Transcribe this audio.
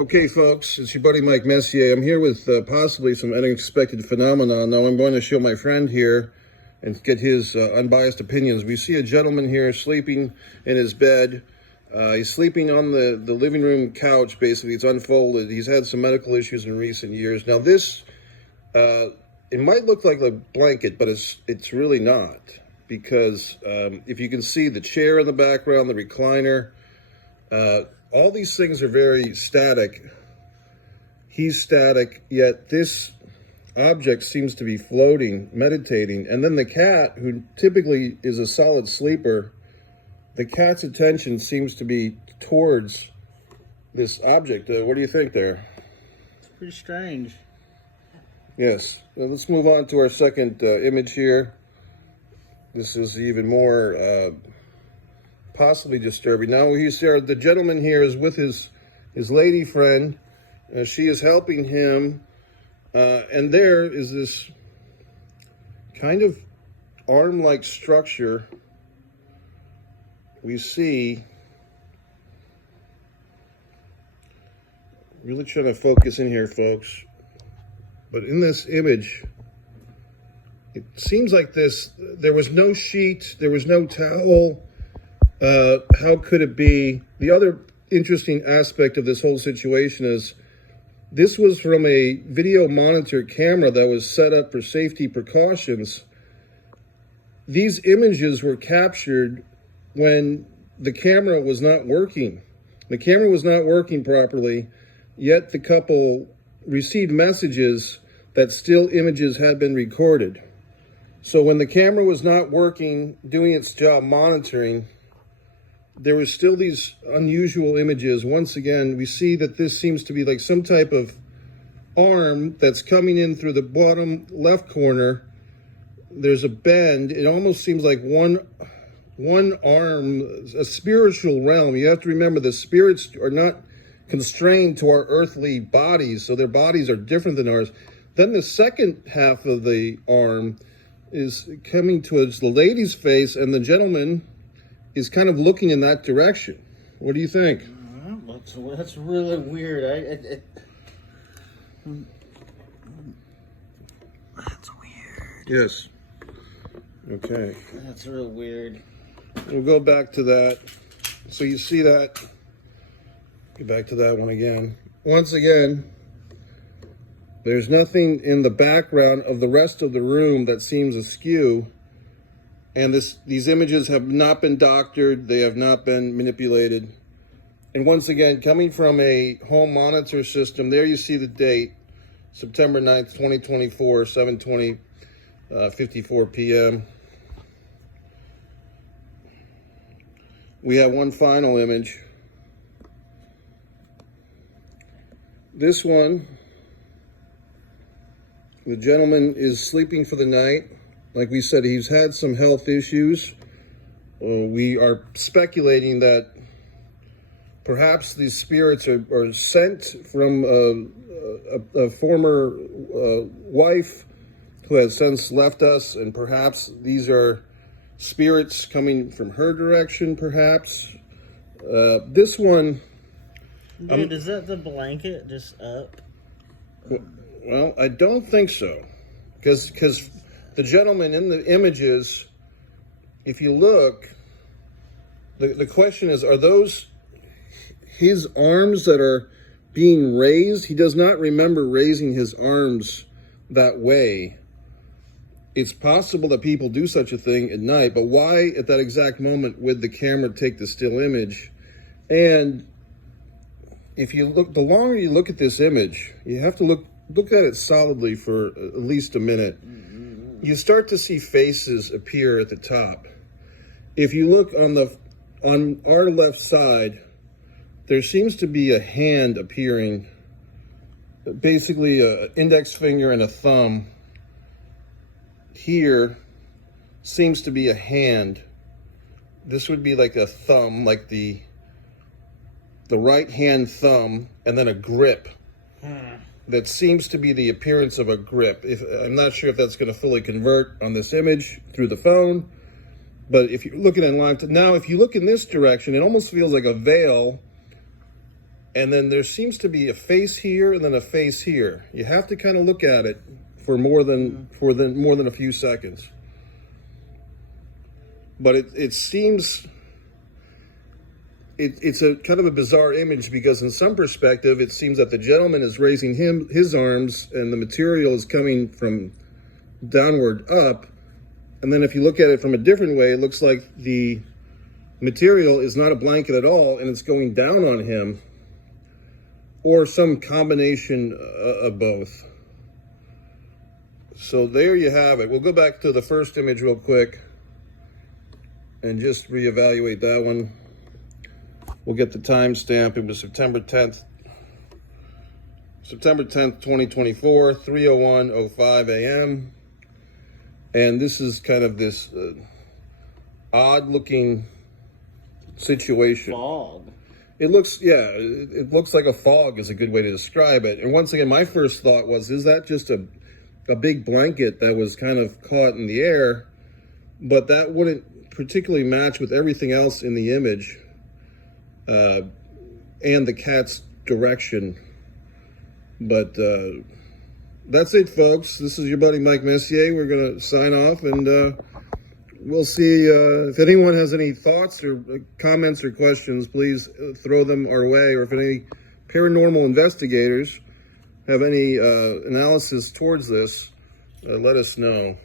Okay, folks, it's your buddy Mike Messier. I'm here with possibly some unexpected phenomena. Now, I'm going to show my friend here and get his unbiased opinions. We see a gentleman here sleeping in his bed. He's sleeping on the living room couch, basically. It's unfolded. He's had some medical issues in recent years. Now, this, it might look like a blanket, but it's really not. Because if you can see the chair in the background, the recliner, all these things are very static. He's static, yet this object seems to be floating, meditating. And then the cat, who typically is a solid sleeper, the cat's attention seems to be towards this object. What do you think there? It's pretty strange. Yes. Well, let's move on to our second image here. This is even more possibly disturbing. Now, the gentleman here is with his lady friend. She is helping him, and there is this kind of arm-like structure. We see, really trying to focus in here, folks, but in this image, it seems like there was no sheet, there was no towel. How could it be? The other interesting aspect of this whole situation is this was from a video monitor camera that was set up for safety precautions. These images were captured when the camera was not working. The camera was not working properly, yet the couple received messages that still images had been recorded. So when the camera was not working, doing its job monitoring, there was still these unusual images. Once again, we see that this seems to be like some type of arm that's coming in through the bottom left corner. There's a bend. It almost seems like one arm, a spiritual realm. You have to remember the spirits are not constrained to our earthly bodies, so their bodies are different than ours. Then the second half of the arm is coming towards the lady's face, and the gentleman is kind of looking in that direction. What do you think? That's really weird. That's weird. Yes. Okay. That's real weird. We'll go back to that. So you see that. Go back to that one again. Once again, there's nothing in the background of the rest of the room that seems askew. And these images have not been doctored. They have not been manipulated. And once again, coming from a home monitor system, there you see the date, September 9th, 2024, 7:54 p.m. We have one final image. This one, the gentleman is sleeping for the night. Like we said, he's had some health issues. We are speculating that perhaps these spirits are sent from a former wife who has since left us, and perhaps these are spirits coming from her direction, perhaps. This one... Dude, is that the blanket just up? Well, I don't think so. Because the gentleman in the images, if you look, the question is, are those his arms that are being raised? He does not remember raising his arms that way. It's possible that people do such a thing at night, but why at that exact moment would the camera take the still image? And if you look, the longer you look at this image, you have to look at it solidly for at least a minute. You start to see faces appear at the top. If you look on our left side, there seems to be a hand appearing, basically an index finger and a thumb. Here seems to be a hand. This would be like a thumb, like the right hand thumb, and then a grip. That seems to be the appearance of a grip. I'm not sure if that's going to fully convert on this image through the phone, but if you're looking in live, now if you look in this direction, it almost feels like a veil And then there seems to be a face here and then a face here. You have to kind of look at it for more than a few seconds. But it seems it's a kind of a bizarre image, because in some perspective it seems that the gentleman is raising his arms and the material is coming from downward up. And then if you look at it from a different way, it looks like the material is not a blanket at all and it's going down on him, or some combination of both. So there you have it. We'll go back to the first image real quick and just reevaluate that one. We'll get the timestamp. It was September 10th, 2024, 3:01:05 a.m. And this is kind of this odd looking situation. Fog. It looks like a fog is a good way to describe it. And once again, my first thought was, is that just a big blanket that was kind of caught in the air? But that wouldn't particularly match with everything else in the image, and the cat's direction. But that's it, folks. This is your buddy Mike Messier. We're going to sign off, and we'll see. If anyone has any thoughts or comments or questions, please throw them our way. Or if any paranormal investigators have any analysis towards this, let us know.